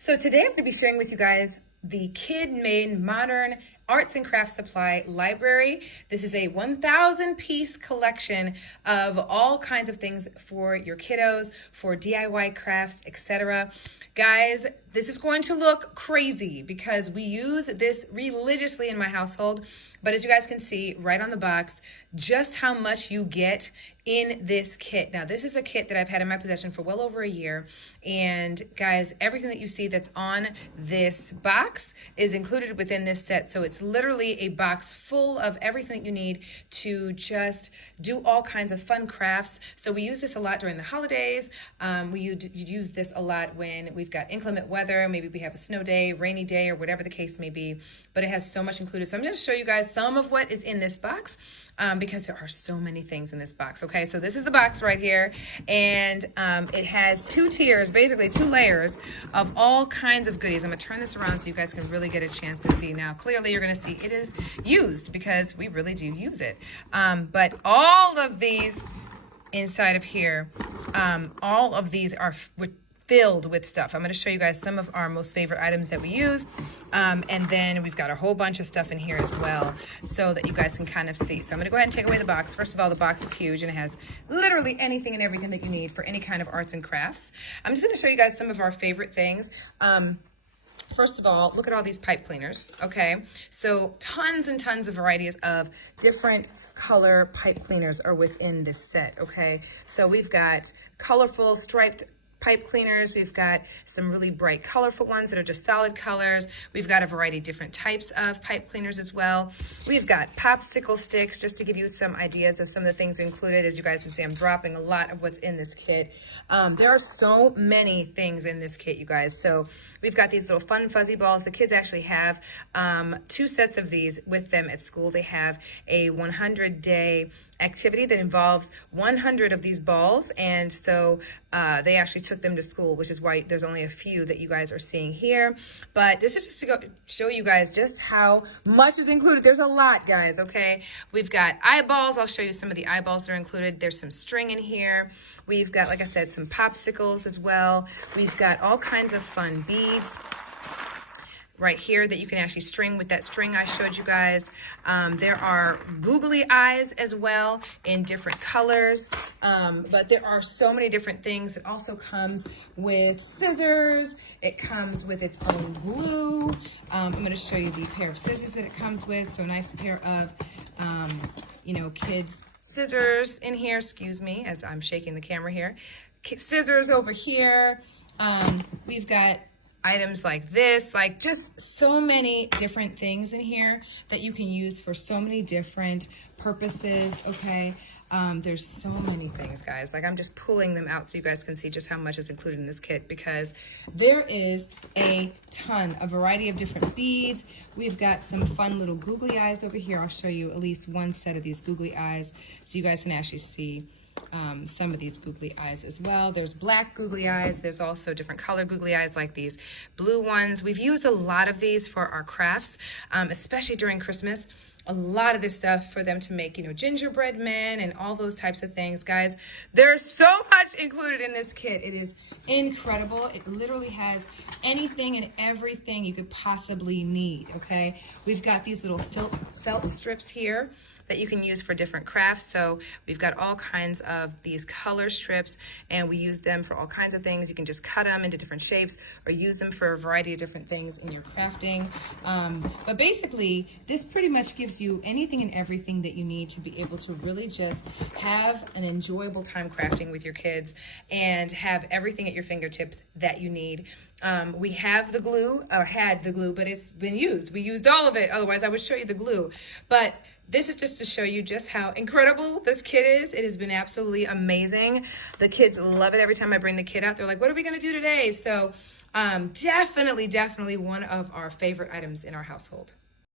So today I'm going to be sharing with you guys the kid-made modern arts and crafts supply library. This is a 1,000 piece collection of all kinds of things for your kiddos, for DIY crafts, etc. Guys, this is going to look crazy because we use this religiously in my household. But as you guys can see right on the box, just how much you get in this kit. Now, this is a kit that I've had in my possession for well over a year. And guys, everything that you see that's on this box is included within this set. So it's literally a box full of everything that you need to just do all kinds of fun crafts. So we use this a lot during the holidays. We use this a lot when we've got inclement weather. Maybe we have a snow day, rainy day, or whatever the case may be. But it has so much included. So I'm going to show you guys some of what is in this box because there are so many things in this box. Okay, so this is the box right here, and it has two tiers, basically two layers of all kinds of goodies. I'm going to turn this around so you guys can really get a chance to see. Now, clearly you're going to see it is used because we really do use it. But all of these inside of here, all of these are filled with stuff. I'm going to show you guys some of our most favorite items that we use. And then we've got a whole bunch of stuff in here as well so that you guys can kind of see. So I'm going to go ahead and take away the box. First of all, the box is huge and it has literally anything and everything that you need for any kind of arts and crafts. I'm just going to show you guys some of our favorite things. First of all, look at all these pipe cleaners, okay? So tons and tons of varieties of different color pipe cleaners are within this set, okay? So we've got colorful striped pipe cleaners. We've got some really bright, colorful ones that are just solid colors. We've got a variety of different types of pipe cleaners as well. We've got popsicle sticks, just to give you some ideas of some of the things included. As you guys can see, I'm dropping a lot of what's in this kit. There are so many things in this kit, you guys. So we've got these little fun fuzzy balls. The kids actually have two sets of these with them at school. They have a 100-day activity that involves 100 of these balls, and so they actually took them to school, which is why there's only a few that you guys are seeing here. But this is just to show you guys just how much is included. There's a lot, guys, okay? We've got eyeballs. I'll show you some of the eyeballs that are included. There's some string in here. We've got, like I said, some popsicles as well. We've got all kinds of fun beads right here that you can actually string with that string I showed you guys. There are Googly Eyes as well in different colors, but there are so many different things. It also comes with scissors. It comes with its own glue. I'm going to show you the pair of scissors that it comes with. So a nice pair of, kids' scissors in here. Excuse me, as I'm shaking the camera here. Scissors over here. We've got items like this, like just so many different things in here that you can use for so many different purposes, okay? There's so many things, guys. Like, I'm just pulling them out so you guys can see just how much is included in this kit because there is a ton, a variety of different beads. We've got some fun little googly eyes over here. I'll show you at least one set of these googly eyes so you guys can actually see some of these googly eyes as well. There's black googly eyes. There's also different color googly eyes like these blue ones. We've used a lot of these for our crafts, especially during Christmas. A lot of this stuff for them to make, gingerbread men and all those types of things. Guys, there's so much included in this kit. It is incredible. It literally has anything and everything you could possibly need, okay? We've got these little felt strips here that you can use for different crafts. So we've got all kinds of these color strips and we use them for all kinds of things. You can just cut them into different shapes or use them for a variety of different things in your crafting. But basically, this pretty much gives you anything and everything that you need to be able to really just have an enjoyable time crafting with your kids and have everything at your fingertips that you need. We have the glue, or had the glue, but it's been used. We used all of it, otherwise I would show you the glue. But this is just to show you just how incredible this kit is. It has been absolutely amazing. The kids love it every time I bring the kit out. They're like, what are we gonna do today? So definitely one of our favorite items in our household.